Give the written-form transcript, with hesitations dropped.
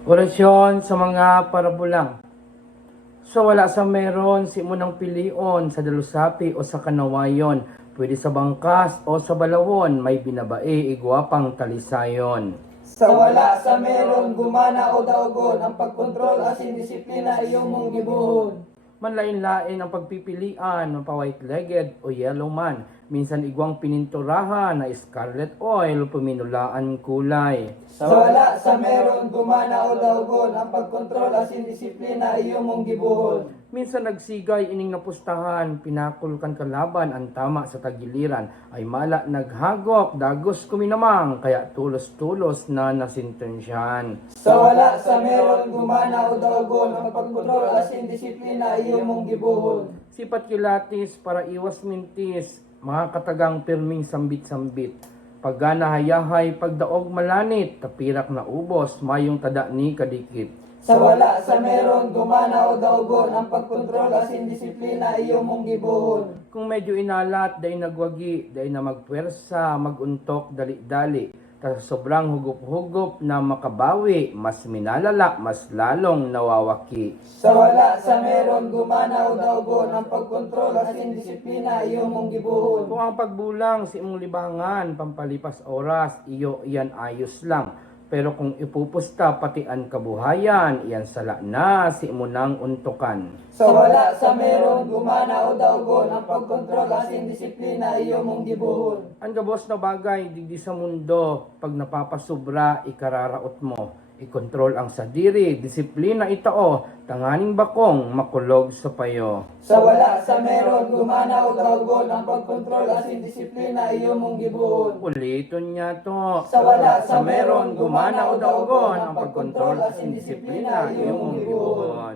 Orasyon sa mga parabulang. So wala sa meron, si munang pilion, sa dalusapi o sa kanawayon, pwede sa bangkas o sa balawon, may binabae, igwapang talisayon. Sa wala sa meron, gumana o daugon, ang pagkontrol asin disiplina iyong mong gibuhon. Manlain-lain ang pagpipilian ng pa-white-legged o yellow man. Minsan igwang pininturahan na scarlet oil, puminulaan kulay. Sa wala sa meron, gumana o daugon, ang pagkontrol asin disiplina iyong mong gibuhon. Minsan nagsigay ining napustahan, pinakulkan kalaban ang tama sa tagiliran, ay mala naghagok, dagos kuminamang, kaya tulos-tulos na nasintensyahan. Sa wala sa meron, gumana o daugon, ang pagkontrol asin disiplina iyong mong gibuhon. Sipat kilatis para iwas mintis, mga katagang pirming sambit-sambit. Pagana hayahay, pagdaog malanit, tapirak na ubos, mayong tada ni kadikit. Sa wala sa meron, gumana o daugon, ang pagkontrol asin disiplina iyong mong gibuhon. Kung medyo inalat, day nagwagi, day na magpwersa, maguntok, dali-dali. Tas sobrang hugup-hugup na makabawi, mas minalala, mas lalong nawawaki. Sa wala sa meron, gumana o daugon, ang pagkontrol asin disiplina iyong mong gibuhon. Kung ang pagbulang si imong libangan, pampalipas oras, iyo iyan ayos lang. Pero kung ipupusta pati ang kabuhayan, iyan sala na si imunang untukan. Sa wala sa meron, gumana o daugon, ang pagkontrol asin disiplina iyong mong gibuhon. Ang gabos na bagay digdi sa mundo, pag napapasubra, ikararaot mo. I-control ang sadiri, disiplina itao, tanganing bakong makulog sa payo. Sa wala sa meron, gumana o daugon, ang pagkontrol asin disiplina iyong mong gibuhon. Ulitin niya to. Sa wala sa meron, gumana o daugon, ang pagkontrol asin disiplina iyong mong gibuhon.